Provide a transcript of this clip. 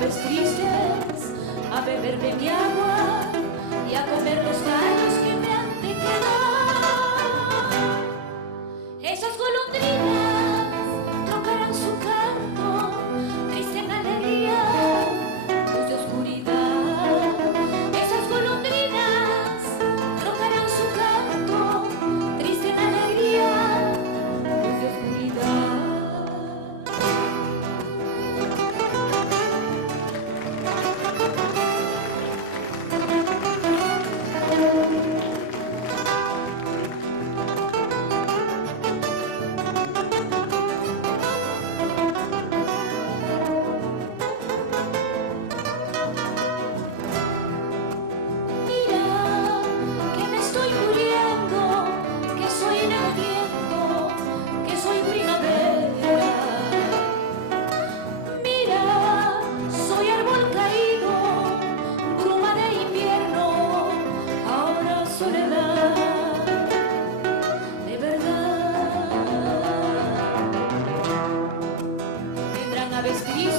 aves tristes a beber de mi agua y a comer los gallos que me han de quedar. Esas golondrinas trocarán su canto, triste en alegría, luz de oscuridad. Esas golondrinas trocarán su canto, triste en alegría, luz de oscuridad. Aves tristes